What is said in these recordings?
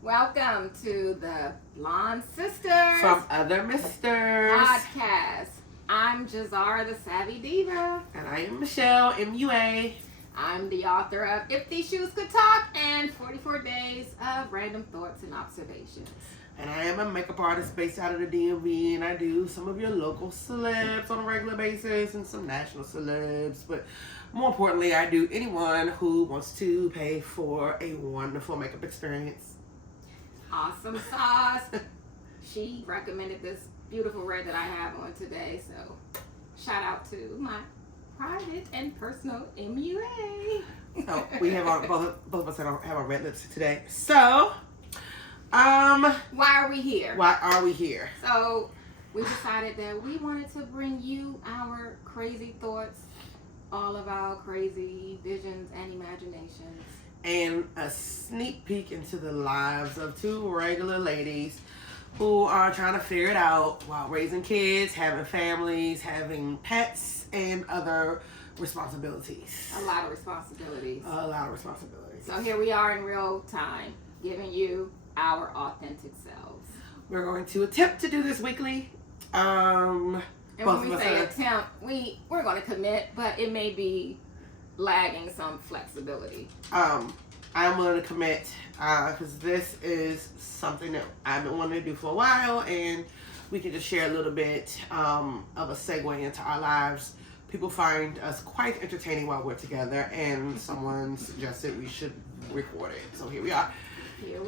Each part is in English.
Welcome to the Blonde Sisters From Other Misters. podcast. I'm Jazara the Savvy Diva. And I am Michelle, MUA. I'm the author of If These Shoes Could Talk and 44 Days of Random Thoughts and Observations. And I am a makeup artist based out of the DMV, and I do some of your local celebs on a regular basis and some national celebs. But more importantly, I do anyone who wants to pay for a wonderful makeup experience. Awesome sauce. She recommended this beautiful red that I have on today, so shout out to my private and personal MUA. So we have our, both of us have our red lipstick today. So, why are we here? Why are we here? So we decided that we wanted to bring you our crazy thoughts, all of our crazy visions and imaginations. And a sneak peek into the lives of two regular ladies who are trying to figure it out while raising kids, having families, having pets, and other responsibilities. A lot of responsibilities. So here we are in real time, giving you our authentic selves. We're going to attempt to do this weekly. And when we say attempt, we're going to commit, but it may be lagging some flexibility. I'm willing to commit because this is something that I've been wanting to do for a while, and we can just share a little bit of a segue into our lives. People find us quite entertaining while we're together, and someone suggested we should record it. So here we are. Here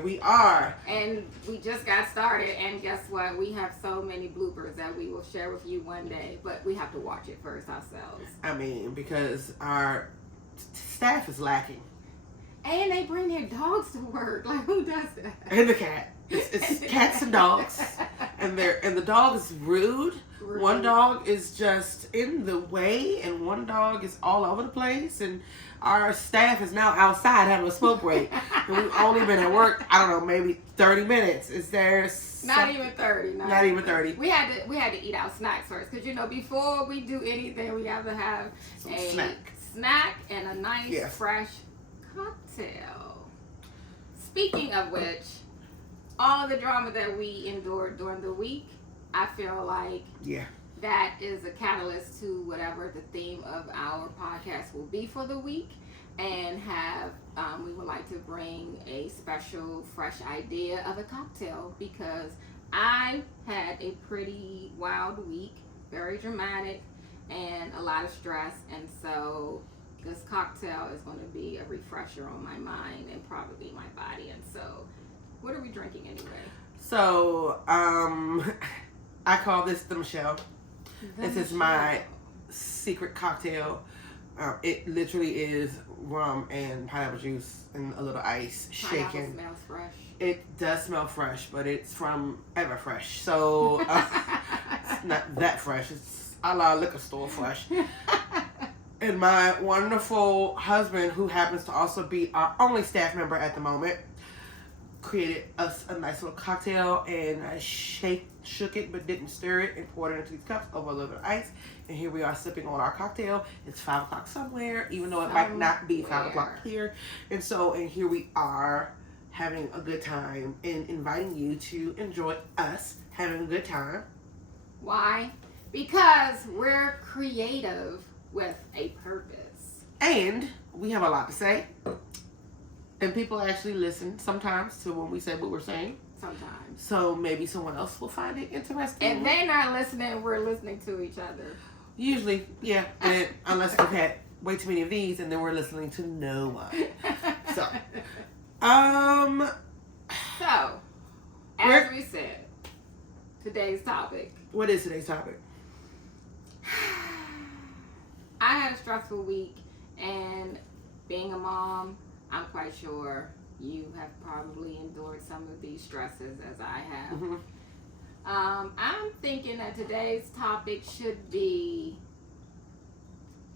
we are. And we just got started, and guess what? We have so many bloopers that we will share with you one day, but we have to watch it first ourselves. I mean, because our staff is lacking. And they bring their dogs to work. Like, who does that? And the cat. It's cats and dogs. And the dog is rude. One dog is just in the way, and one dog is all over the place, and our staff is now outside having a smoke break. And we've only been at work, I don't know, maybe 30 minutes. Is there Not even 30. Not even 30. We had to eat our snacks first, because before we do anything, we have to have a snack and a nice fresh cocktail. Speaking of which, all of the drama that we endured during the week, I feel like that is a catalyst to whatever the theme of our podcast will be for the week, and we would like to bring a special fresh idea of a cocktail, because I had a pretty wild week, very dramatic and a lot of stress, and so this cocktail is going to be a refresher on my mind and probably my body. And so what are we drinking anyway? So I call this the Michelle. This is my secret cocktail. It literally is rum and pineapple juice and a little ice shaken. Pineapple smells fresh. It does smell fresh, but it's from Everfresh, so it's not that fresh. It's a la liquor store fresh. And my wonderful husband, who happens to also be our only staff member at the moment, created us a nice little cocktail, and I shook it but didn't stir it, and poured it into these cups over a little bit of ice, and here we are sipping on our cocktail. It's 5 o'clock somewhere, even though it might not be 5 o'clock here. And here we are having a good time and inviting you to enjoy us having a good time. Why? Because we're creative with a purpose. And we have a lot to say. And people actually listen sometimes to when we say what we're saying. Sometimes. So maybe someone else will find it interesting. And they're not listening, we're listening to each other. Usually, yeah. And unless we've had way too many of these, and then we're listening to no one. So, as we said, today's topic. What is today's topic? I had a stressful week, and being a mom, I'm quite sure you have probably endured some of these stresses as I have. Mm-hmm. I'm thinking that today's topic should be,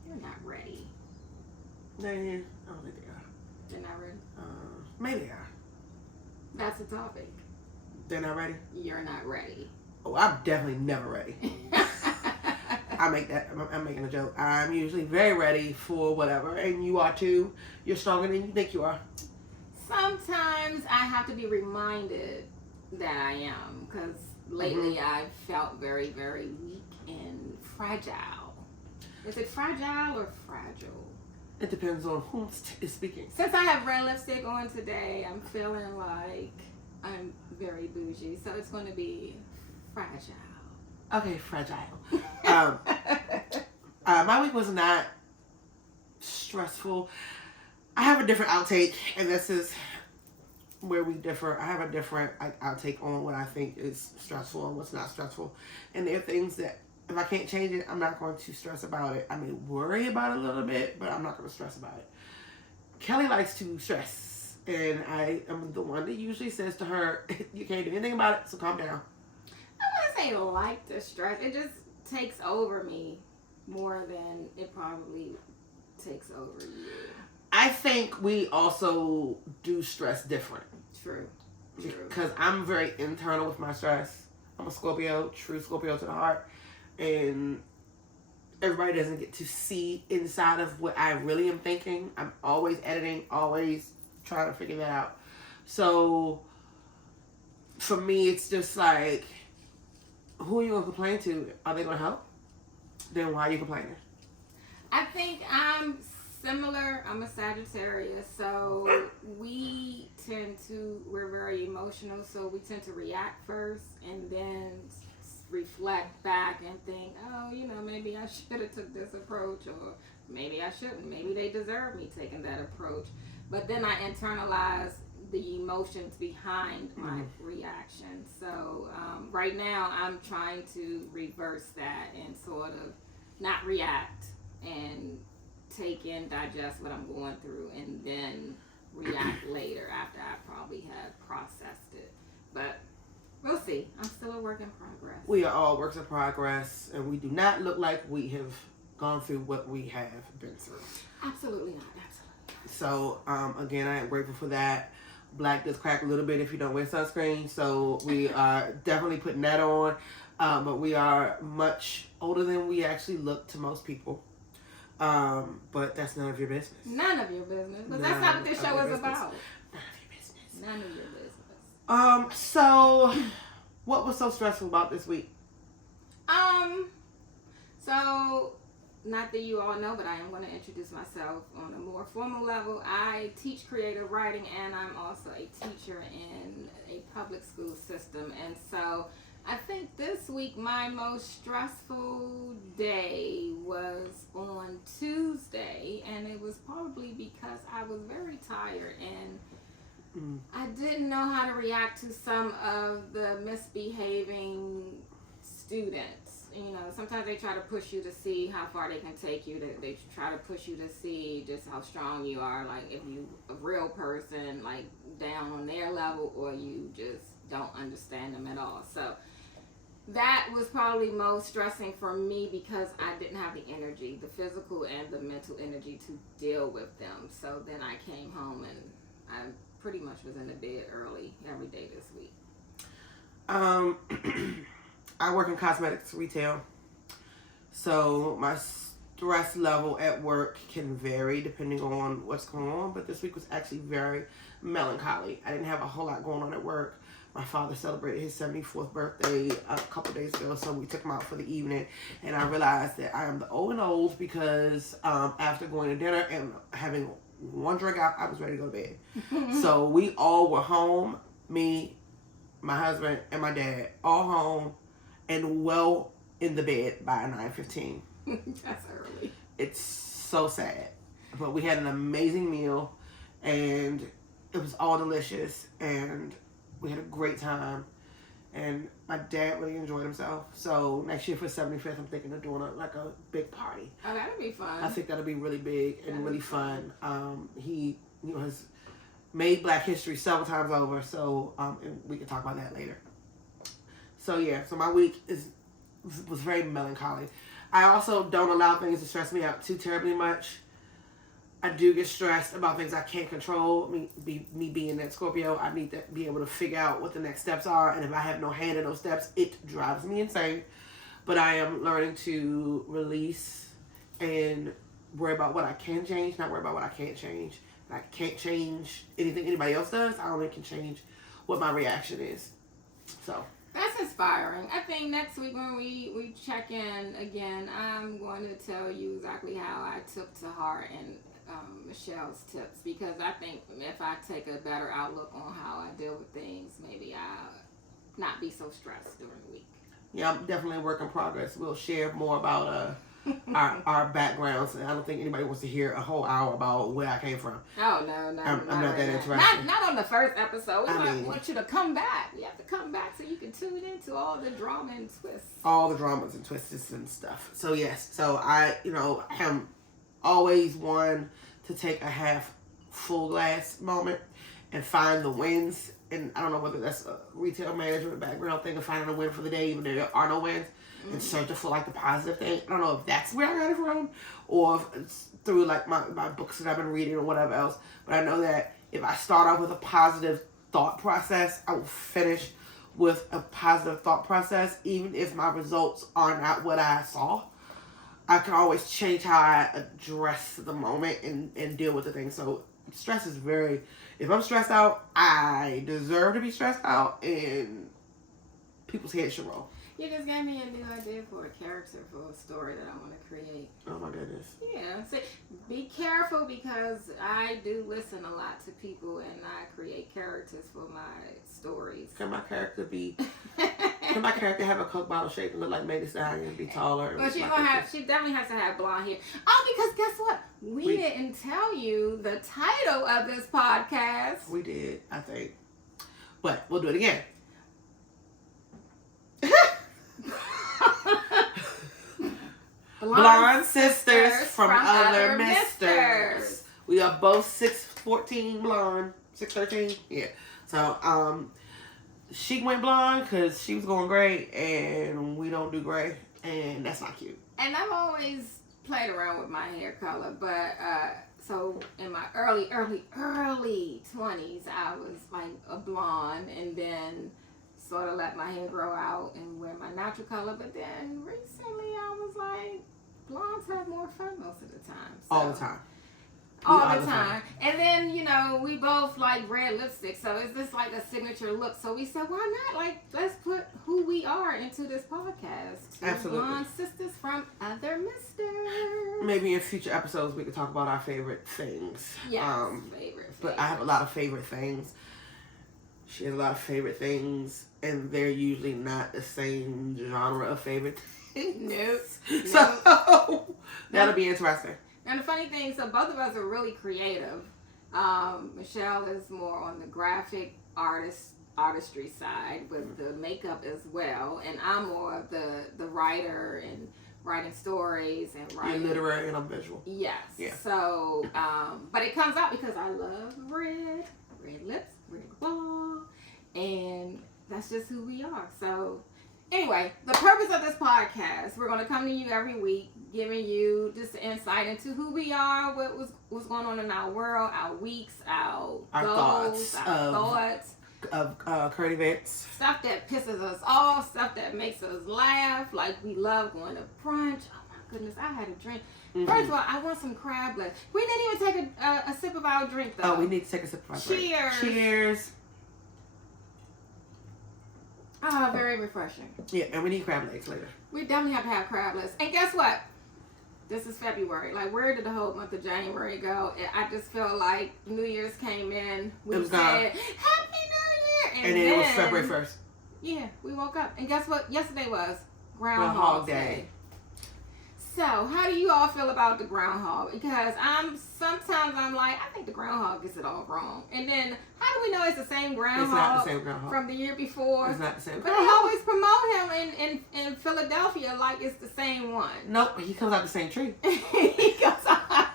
you're not ready. I don't think they are. They're not ready? Maybe they are. That's the topic. They're not ready? You're not ready. Oh, I'm definitely never ready. I'm making a joke. I'm usually very ready for whatever, and you are too. You're stronger than you think you are. Sometimes I have to be reminded that I am, because lately I've felt very, very weak and fragile. Is it fragile or fragile? It depends on who is speaking. Since I have red lipstick on today, I'm feeling like I'm very bougie, so it's going to be fragile. Okay, fragile. My week was not stressful. I have a different outtake, and this is where we differ. I have a different outtake on what I think is stressful and what's not stressful. And there are things that if I can't change it, I'm not going to stress about it. I may worry about it a little bit, but I'm not going to stress about it. Kelly likes to stress, and I am the one that usually says to her, you can't do anything about it, so calm down. I wouldn't say like to stress. It just takes over me more than it probably takes over you. I think we also do stress different. True. Because I'm very internal with my stress. I'm a Scorpio, true Scorpio to the heart. And everybody doesn't get to see inside of what I really am thinking. I'm always editing, always trying to figure that out. So for me, it's just like, who are you going to complain to? Are they going to help? Then why are you complaining? I think I'm similar. I'm a Sagittarius, so we're very emotional, so we tend to react first and then reflect back and think, oh, maybe I should have took this approach, or maybe I shouldn't. Maybe they deserve me taking that approach. But then I internalize the emotions behind my reaction. So right now I'm trying to reverse that and sort of not react and take in, digest what I'm going through, and then react later after I probably have processed it. But we'll see. I'm still a work in progress. We are all works in progress, and we do not look like we have gone through what we have been through. Absolutely not. Absolutely. So, again, I am grateful for that. Black does crack a little bit if you don't wear sunscreen, so we are definitely putting that on. But we are much older than we actually look to most people. But that's none of your business. None of your business. But that's not what this show is about. None of your business. None of your business. So what was so stressful about this week? So not that you all know, but I am going to introduce myself on a more formal level. I teach creative writing, and I'm also a teacher in a public school system. And so I think this week my most stressful day was on Tuesday, and it was probably because I was very tired and I didn't know how to react to some of the misbehaving students. Sometimes they try to push you to see how far they can take you. They try to push you to see just how strong you are, like if you a real person, like down on their level, or you just don't understand them at all. So that was probably most stressing for me because I didn't have the energy, the physical and the mental energy to deal with them. So then I came home and I pretty much was in the bed early every day this week. I work in cosmetics retail, so my stress level at work can vary depending on what's going on, but this week was actually very melancholy. I didn't have a whole lot going on at work. My father celebrated his 74th birthday a couple days ago, so we took him out for the evening, and I realized that I am the old because after going to dinner and having one drink out, I was ready to go to bed. So we all were home, me, my husband, and my dad, all home and well in the bed by 9:15. That's early. It's so sad. But we had an amazing meal, and it was all delicious, and we had a great time, and my dad really enjoyed himself. So next year for 75th, I'm thinking of doing a big party. Oh, that'd be fun. I think that'll be really big and really fun. He has made Black history several times over, so and we can talk about that later. So yeah, so my week was very melancholy. I also don't allow things to stress me out too terribly much. I do get stressed about things I can't control. Me being that Scorpio, I need to be able to figure out what the next steps are, and if I have no hand in those steps, it drives me insane. But I am learning to release and worry about what I can change, not worry about what I can't change. I can't change anything anybody else does. I only can change what my reaction is. So that's inspiring. I think next week when we check in again, I'm going to tell you exactly how I took to heart and Michelle's tips, because I think if I take a better outlook on how I deal with things, maybe I'll not be so stressed during the week. Yeah, I'm definitely a work in progress. We'll share more about our backgrounds, and I don't think anybody wants to hear a whole hour about where I came from. Oh no, I'm not that interested. Not on the first episode. We want you to come back. You have to come back so you can tune into all the drama and twists. All the dramas and twists and stuff. So yes, so I am always one to take a half full glass moment and find the wins. And I don't know whether that's a retail management background thing of finding a win for the day, even though there are no wins, and searching for like the positive thing. I don't know if that's where I got it from, or if it's through like my books that I've been reading or whatever else. But I know that if I start off with a positive thought process, I will finish with a positive thought process, even if my results are not what I saw. I can always change how I address the moment and deal with the thing. So stress is very... If I'm stressed out, I deserve to be stressed out, and people's heads should roll. You just gave me a new idea for a character for a story that I want to create. Oh my goodness. Yeah. See, be careful, because I do listen a lot to people, and I create characters for my stories. Can my character have a Coke bottle shape and look like Megan Thee Stallion and be taller? Well, she definitely has to have blonde hair. Oh, because guess what? We didn't tell you the title of this podcast. We did, I think. But we'll do it again. Blonde sisters from other misters. We are both 6'14" blonde, 6'13". Yeah. So she went blonde because she was going gray, and we don't do gray, and that's not cute. And I've always played around with my hair color, but so in my early 20s, I was like a blonde, and then sort of let my hair grow out and wear my natural color. But then recently, I was like, blondes have more fun most of the time. So. All the time. All the time. And then, we both like red lipstick, so it's just like a signature look. So we said, why not? Like, let's put who we are into this podcast. Absolutely. Blonde sisters from other misters. Maybe in future episodes we could talk about our favorite things. Yes, favorite. But I have a lot of favorite things. She has a lot of favorite things, and they're usually not the same genre of favorite things. Nope. So that'll be interesting. And the funny thing, so both of us are really creative. Michelle is more on the graphic artistry side with the makeup as well, and I'm more of the writer and writing stories and writing. You're literary and I'm visual. Yes. Yeah. So, but it comes out because I love red lips, red ball, and that's just who we are. So. Anyway, the purpose of this podcast, we're going to come to you every week, giving you just insight into who we are, what's going on in our world, our weeks, our goals, our thoughts of current events, stuff that pisses us off, stuff that makes us laugh, like we love going to brunch. Oh my goodness, I had a drink. Mm-hmm. First of all, I want some crab legs. We didn't even take a sip of our drink though. Oh, we need to take a sip of our drink. Cheers. Ah, very refreshing. Yeah, and we need crab legs later. We definitely have to have crab legs. And guess what? This is February. Like, where did the whole month of January go? I just feel like New Year's came in. We said, Happy New Year! And then it was February 1st. Yeah, we woke up. And guess what? Yesterday was Groundhog Day. So, how do you all feel about the groundhog? Because sometimes I'm like, I think the groundhog gets it all wrong. And then, how do we know it's the same groundhog? It's not the same groundhog from the year before. It's not the same groundhog. But they always promote him in Philadelphia like it's the same one. Nope, he comes out the same tree. He comes out.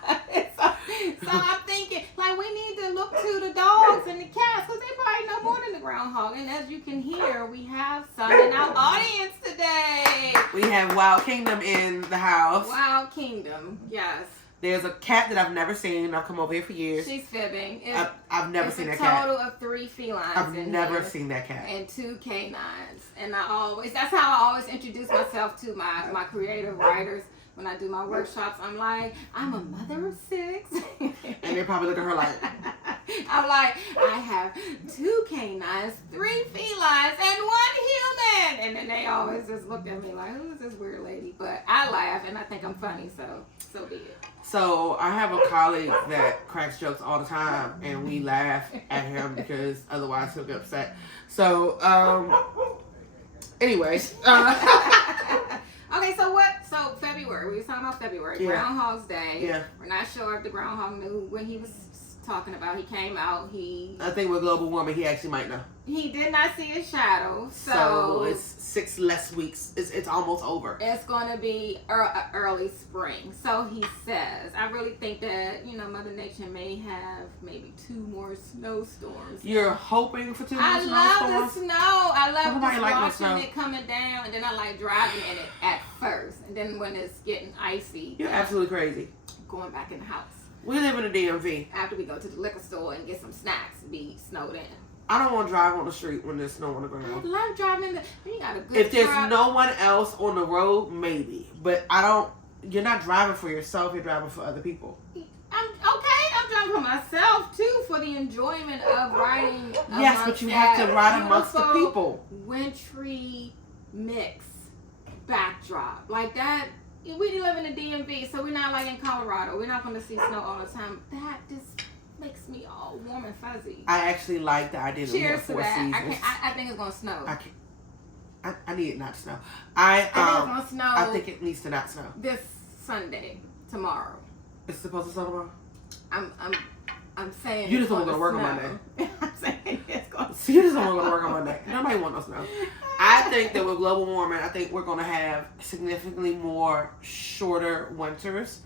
So I'm thinking, like, we need to look to the dogs and the cats, because they probably know more than the groundhog. And as you can hear, we have some in our audience today. We have Wild Kingdom in the house. Wild Kingdom, yes. There's a cat that I've never seen. I've come over here for years. She's fibbing. I've never seen that cat. A total of 3 felines. I've never seen that cat. And 2 canines. And that's how I always introduce myself to my creative writers. when I do my workshops, I'm like, I'm a mother of 6. And they probably look at her like, I'm like, I have 2 canines, 3 felines, and 1 human. And then they always just look at me like, who is this weird lady? But I laugh and I think I'm funny, so be it. So I have a colleague that cracks jokes all the time, and we laugh at him because otherwise he'll get upset. So, anyways. Okay, so February. We were talking about February. Yeah. Groundhog's Day. Yeah. We're not sure if the groundhog knew when he was talking about. He came out. I think with global warming, he actually might know. He did not see a shadow. So it's 6 less weeks. It's almost over. It's going to be early spring. So he says. I really think that, Mother Nature may have maybe 2 more snowstorms. You're hoping for 2 more snowstorms? I love the snow. I love just watching it coming down. And then I like driving in it at first. And then when it's getting icy. You're absolutely crazy. Going back in the house. We live in the DMV. After we go to the liquor store and get some snacks, be snowed in. I don't want to drive on the street when there's snow on the ground. I love driving you got a good If there's no one else on the road, maybe. But you're not driving for yourself, you're driving for other people. I'm driving for myself too, for the enjoyment of riding. Yes, but you have to ride amongst the people. Wintry mix backdrop. Like that. We live in the DMV, so we're not like in Colorado. We're not going to see snow all the time. That just makes me all warm and fuzzy. I actually like the idea that we have 4 seasons. I think it's going to snow. I need it not to snow. I think it's going to snow. I think it needs to not snow. This Sunday, tomorrow. It's supposed to snow tomorrow? I'm saying you just don't want to work on Monday. I'm saying it's going to snow. You just don't want to work on Monday. Nobody wants no snow. I think that with global warming, I think we're going to have significantly more shorter winters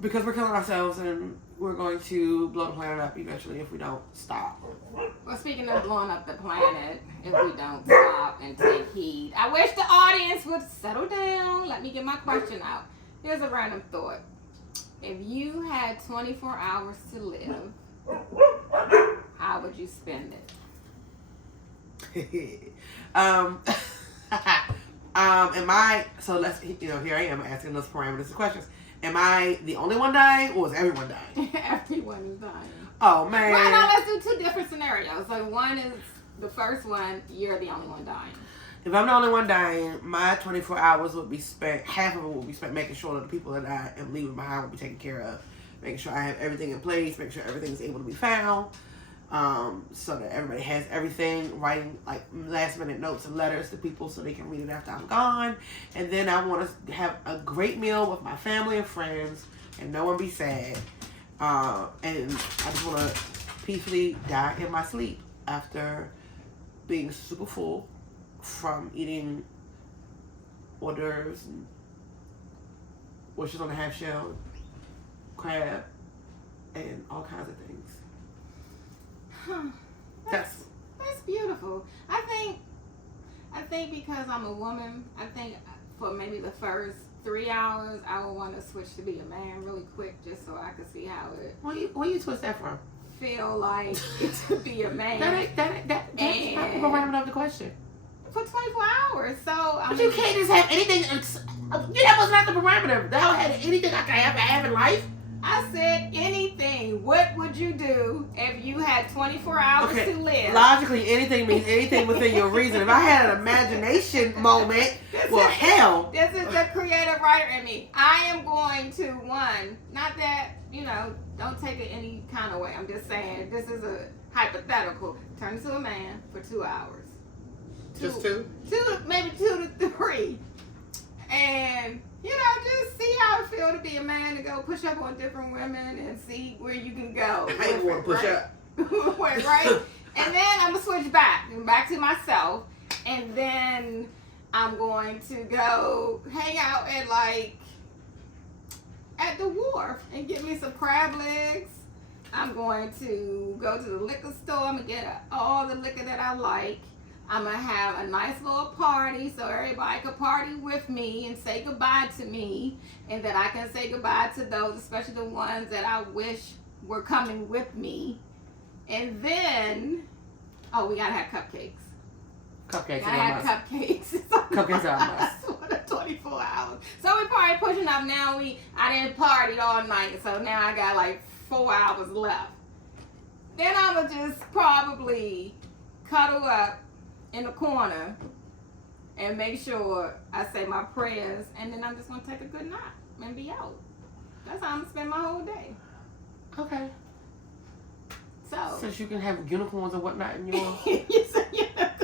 because we're killing ourselves and we're going to blow the planet up eventually if we don't stop. Well, speaking of blowing up the planet, if we don't stop and take heed, I wish the audience would settle down. Let me get my question out. Here's a random thought. If you had 24 hours to live, how would you spend it? Here I am asking those parameters of questions. Am I the only one dying or is everyone dying? Everyone is dying. Oh man. Well, no, let's do 2 different scenarios. So one is the first one, you're the only one dying. If I'm the only one dying, my 24 hours would be spent, half of it would be spent making sure that the people that I am leaving behind will be taken care of. Making sure I have everything in place, making sure everything is able to be found. So that everybody has everything, writing like last minute notes and letters to people so they can read it after I'm gone. And then I want to have a great meal with my family and friends and no one be sad. And I just want to peacefully die in my sleep after being super full from eating hors d'oeuvres and oysters on the half shell, crab, and all kinds of things. Huh. That's beautiful. I think because I'm a woman, I think for maybe the first 3 hours, I would want to switch to be a man really quick, just so I could see how it. Where you twist that from? Feel like to be a man. That's not the parameter of the question. For 24 hours, so. But you can't just have anything. That was not the parameter. That had anything I could have in life. I said anything. What would you do if you had 24 hours to live? Logically, anything means anything within your reason. If I had an imagination moment, hell. This is the creative writer in me. I am going to, not that, don't take it any kind of way. I'm just saying, this is a hypothetical. Turn into a man for 2 hours. Just 2? Maybe 2 to 3. And, just see how it feels to be a man, to go push up on different women and see where you can go. I ain't want to push up. Right? And then I'm going to switch back to myself. And then I'm going to go hang out at the wharf and get me some crab legs. I'm going to go to the liquor store. I'm going to get all the liquor that I like. I'm going to have a nice little party so everybody can party with me and say goodbye to me. And that I can say goodbye to those, especially the ones that I wish were coming with me. And then, we got to have cupcakes. Cupcakes are a must. Cupcakes. Cupcakes are a must. For the 24 hours. So we probably pushing up now. I didn't party all night, so now I got like 4 hours left. Then I'ma just probably cuddle up in the corner and make sure I say my prayers, and then I'm just gonna take a good nap and be out. That's how I'm gonna spend my whole day. Okay. So since you can have unicorns and whatnot in yours. You said unicorns.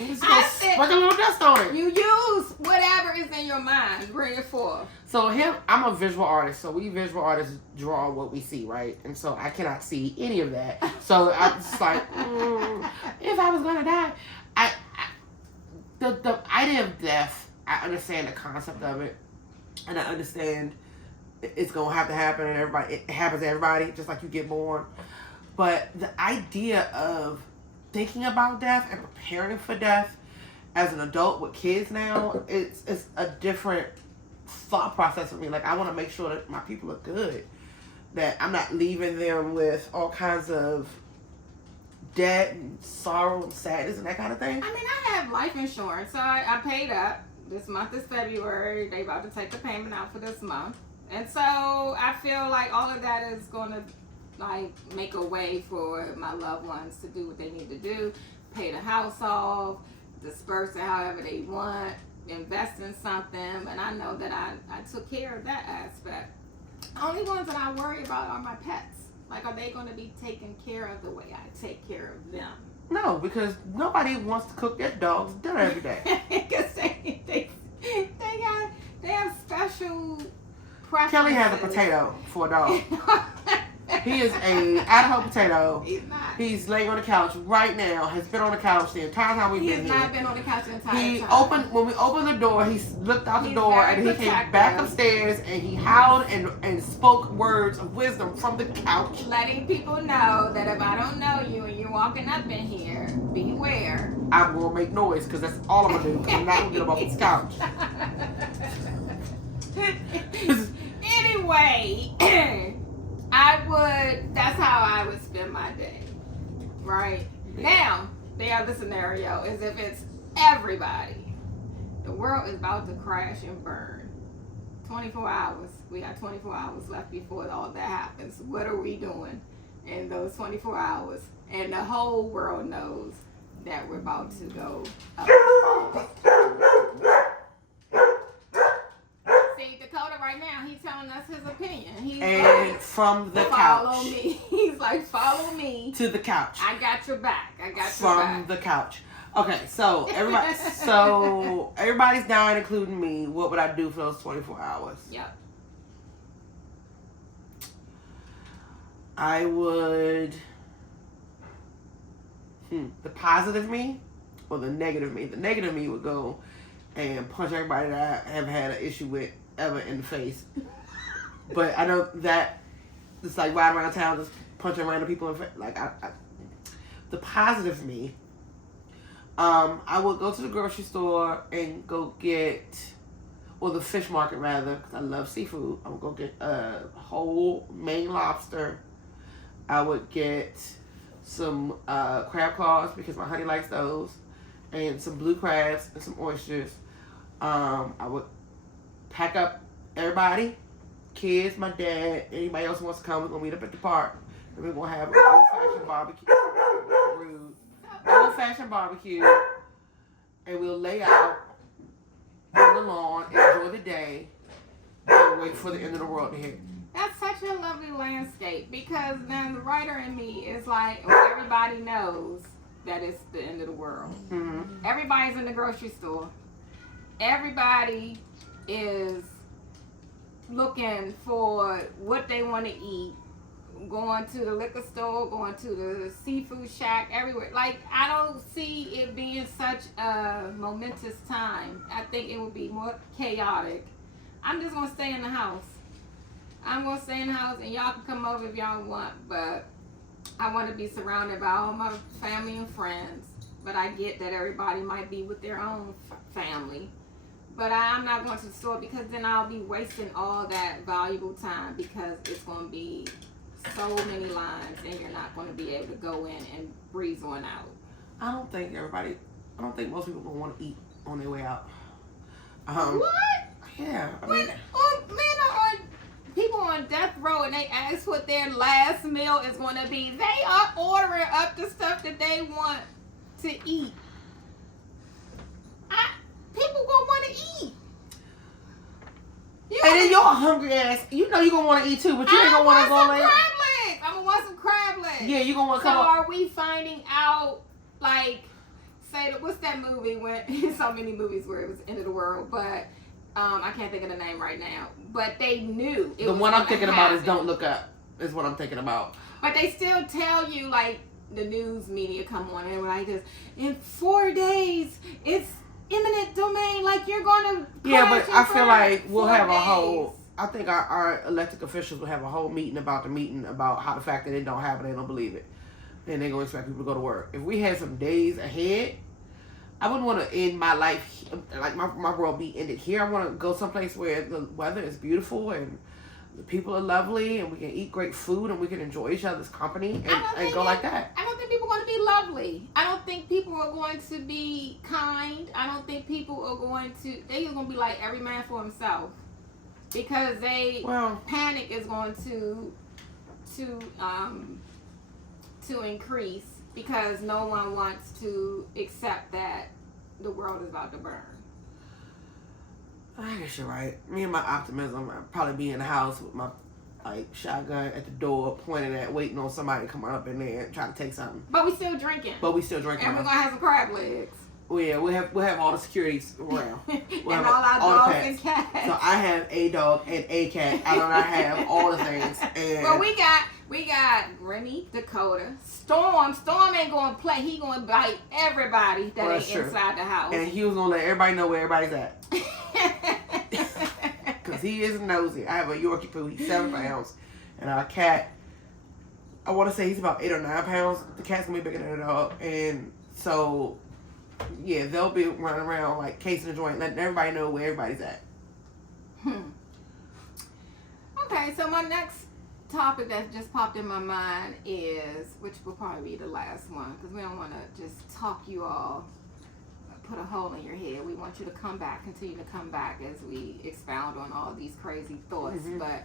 I said, put a little dust on it. You use whatever is in your mind. Bring it forth. So I'm a visual artist. So we visual artists draw what we see, right? And so I cannot see any of that. So I'm just like, if I was gonna die, the idea of death, I understand the concept of it, and I understand it's gonna have to happen, and it happens to everybody, just like you get born. But the idea of thinking about death and preparing for death as an adult with kids now, it's a different thought process for me. Like, I want to make sure that my people are good, that I'm not leaving them with all kinds of debt and sorrow and sadness and that kind of thing. I mean, I have life insurance, so I paid up. This month is February. They about to take the payment out for this month, and so I feel like all of that is going to like make a way for my loved ones to do what they need to do, pay the house off, disperse it however they want, invest in something. And I know that I took care of that aspect. Only ones that I worry about are my pets. Like, are they going to be taken care of the way I take care of them? No, because nobody wants to cook their dog's dinner every day. Because they have special preferences. Kelly has a potato for a dog. He is a Idaho potato. He's not. He's laying on the couch right now. Has been on the couch the entire time we've been here. He has not been on the couch the entire time. When we opened the door, he looked out the door and he came back upstairs and he howled and spoke words of wisdom from the couch. Letting people know that if I don't know you and you're walking up in here, beware. I'm going to make noise because that's all I'm going to do, because I'm not going to get up off this couch. Anyway, that's how I would spend my day, right? Now, the other scenario is if it's everybody. The world is about to crash and burn. 24 hours. We got 24 hours left before all that happens. What are we doing in those 24 hours? And the whole world knows that we're about to go up. See, Dakota right now, he's telling us his opinion. He's like, from the follow couch. Me. He's like, follow me. To the couch. I got your back. From the couch. Okay, so everybody's dying, including me. What would I do for those 24 hours? Yep. I would... the positive me or the negative me? The negative me would go and punch everybody that I have had an issue with ever in the face. But I know that it's like riding around town just punching random people in the face. Like, the positive me, I would go to the grocery store and go get, or the fish market rather, because I love seafood. I would go get a whole Maine lobster. I would get some crab claws because my honey likes those, and some blue crabs and some oysters. I would pack up everybody, kids, my dad, anybody else who wants to come. We're going to meet up at the park, and we're going to have an old-fashioned barbecue. Old-fashioned barbecue, and we'll lay out on the lawn, enjoy the day, and wait for the end of the world to hit. That's such a lovely landscape, because then the writer in me is like, well, everybody knows that it's the end of the world. Mm-hmm. Everybody's in the grocery store. Everybody is looking for what they want to eat, going to the liquor store, going to the seafood shack, everywhere. Like, I don't see it being such a momentous time. I think it would be more chaotic. I'm just going to stay in the house. I'm going to stay in the house, and y'all can come over if y'all want, but I want to be surrounded by all my family and friends. But I get that everybody might be with their own family. But I'm not going to the store, because then I'll be wasting all that valuable time, because it's going to be so many lines and you're not going to be able to go in and breeze on out. I don't think most people will want to eat on their way out. What? Yeah. Men are on, people on death row and they ask what their last meal is going to be. They are ordering up the stuff that they want to eat. People gonna want to eat. And then your hungry ass, you know you're going to want to eat too, but you ain't going to want to go in. I'm going to want some crab legs. Yeah, you're going to want to come So up. are we finding out, like, say, what's that movie when, so many movies where it was end of the world, but I can't think of the name right now. But they knew it The was one I'm thinking happen. about is Don't Look Up, is what I'm thinking about. But they still tell you, like, the news media come on and like this, in 4 days, it's imminent domain, like you're going to But I feel like we'll have days. a whole, I think our elected officials will have a whole meeting about how the fact that it don't happen, they don't believe it. And they're going to expect people to go to work. If we had some days ahead, I wouldn't want to end my life, like my world be ended here. I want to go someplace where the weather is beautiful and the people are lovely and we can eat great food and we can enjoy each other's company and go like that. I don't think people are going to be lovely. I don't think people are going to be kind. I don't think people are going to, they're going to be like every man for himself. Because panic is going to increase because no one wants to accept that the world is about to burn. I guess you're right. Me and my optimism, I'd probably be in the house with my shotgun at the door, pointing at, waiting on somebody to come up in there and try to take something. But we still drinking. And we're gonna have some crab legs. Well, yeah, we'll have all the securities around. And all our dogs and cats. So I have a dog and a cat. I don't have all the things. And well, we got Remy, Dakota, Storm. Storm ain't gonna play. He gonna bite everybody that ain't inside the house. And he was gonna let everybody know where everybody's at. Because he is nosy. I have a Yorkie poo. He's 7 pounds. And our cat, I want to say he's about 8 or 9 pounds. The cat's gonna be bigger than the dog. And so, yeah, they'll be running around like casing the joint, letting everybody know where everybody's at. Okay, so my next topic that just popped in my mind is, which will probably be the last one, because we don't want to just talk you all, put a hole in your head. We want you to continue to come back as we expound on all these crazy thoughts. Mm-hmm. But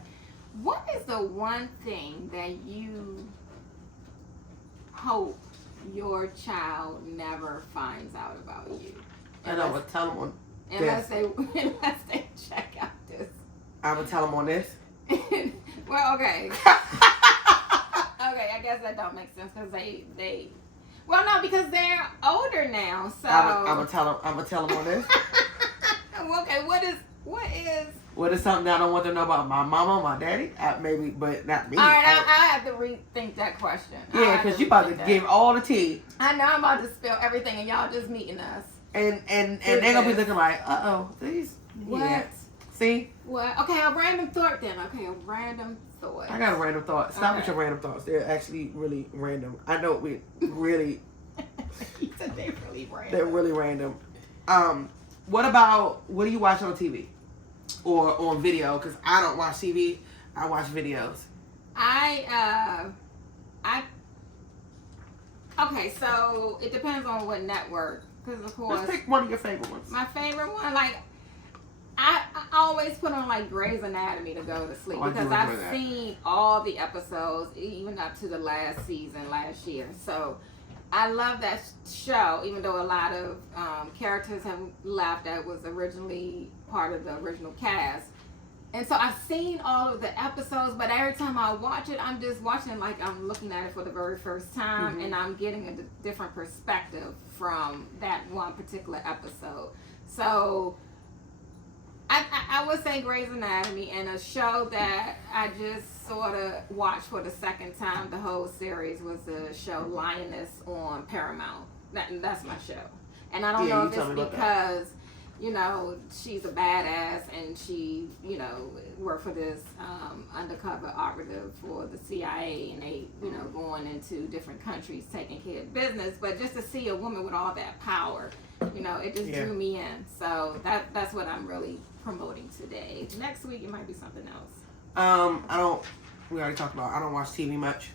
what is the one thing that you hope your child never finds out about you? And I would tell them on unless they check out this. I would tell them on this. Well, okay. Okay, I guess that don't make sense because they. Well, no, because they're older now. So I'm gonna tell them on this. Okay, what is something that I don't want to know about my mama, my daddy? Maybe, but not me. All right, I have to rethink that question. Yeah, because you about to give all the tea. I know I'm about to spill everything, and y'all just meeting us. And they're gonna be looking like, these. What? Yeah. See? What? Okay, a random thought then. Okay, a random thought. I got a random thought. Stop with your random thoughts. They're actually really random. I know we really. You said they're really random. They're really random. What do you watch on TV or on video? Because I don't watch TV. I watch videos. Okay, so it depends on what network. Because of course, let's pick one of your favorite ones. My favorite one, like I always put on like Grey's Anatomy to go to sleep because I've seen all the episodes, even up to the last season last year. So I love that show, even though a lot of characters have left that was originally part of the original cast. And so I've seen all of the episodes, but every time I watch it, I'm just watching like I'm looking at it for the very first time, and I'm getting a different perspective from that one particular episode. So I would say Grey's Anatomy, and a show that I just sort of watched for the second time, the whole series, was the show Lioness on Paramount. That's my show. And I don't know if it's because, she's a badass and she, worked for this undercover operative for the CIA, and they, going into different countries taking care of business. But just to see a woman with all that power, it just drew me in. So that's what I'm really promoting today. Next week it might be something else. We already talked about, I don't watch TV much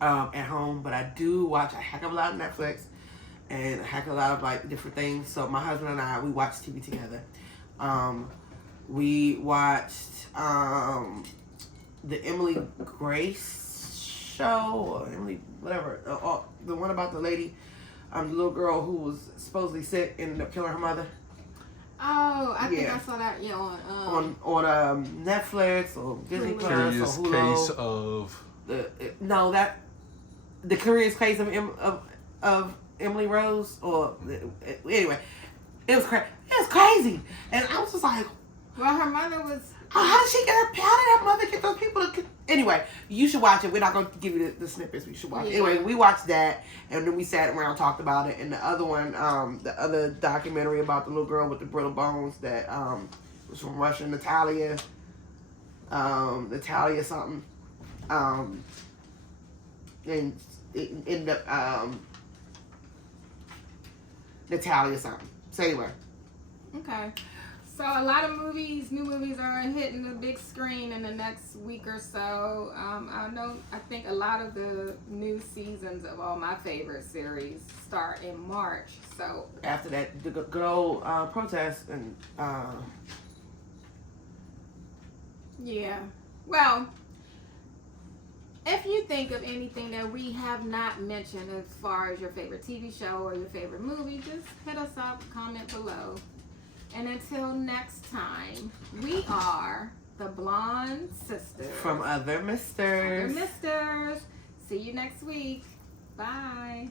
at home, but I do watch a heck of a lot of Netflix. and a heck of a lot of like different things. So my husband and I, we watched TV together. We watched the Emily Grace show, or Emily whatever, the one about the lady, the little girl who was supposedly sick and ended up killing her mother. Oh, I think I saw that on Netflix or Disney Plus Curious or Hulu. Case of The Curious Case of Emily Rose, or anyway, it was crazy, and I was just like, well, her mother was. How did her mother get those people to? Anyway, you should watch it. We're not going to give you the snippets. We should watch it. Anyway, we watched that, and then we sat around and talked about it. And the other one, the other documentary about the little girl with the brittle bones that was from Russia, Natalia something. And it ended up Natalia something. So anyway. Okay. So a lot of new movies are hitting the big screen in the next week or so. I think a lot of the new seasons of all my favorite series start in March. So after that, the good old protest and yeah. Well, if you think of anything that we have not mentioned as far as your favorite TV show or your favorite movie, just hit us up, comment below. And until next time, we are the Blonde Sisters. From Other Misters. See you next week. Bye.